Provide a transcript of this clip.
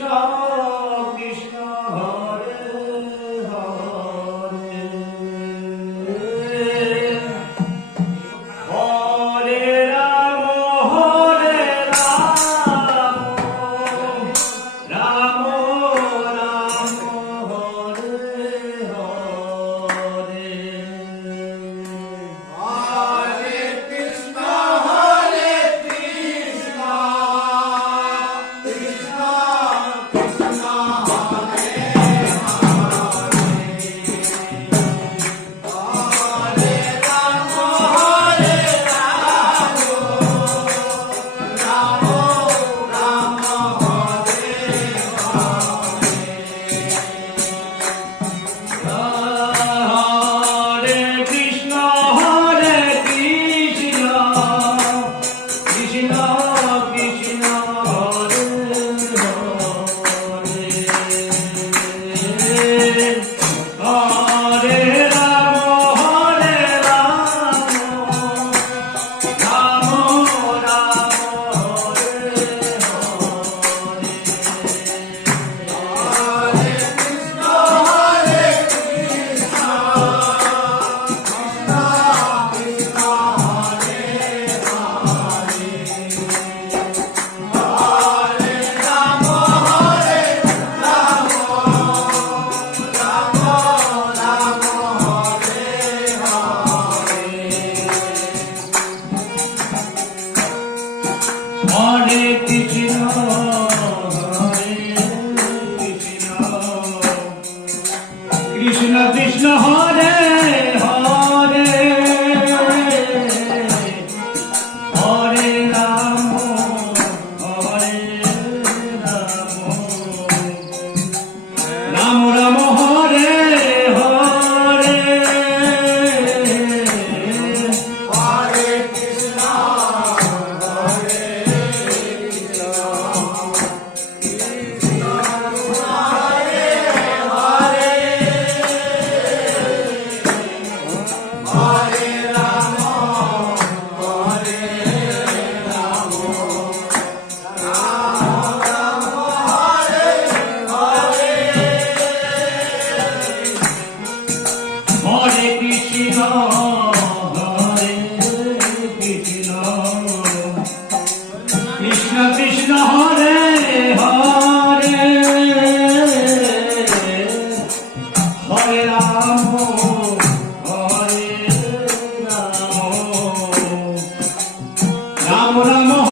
Krishna Hare Hare Hare Ram Ram Ram Hare Hare Hare Krishna Krishna Krishna Hare Hare Ram Ram Ram Hare Hare Krishna Krishna Krishna Hare Hare Hare Ram Ram Ram Hare Hare Krishna Krishna Krishna Hare Hare Ram Ram Ram Hare Hare Krishna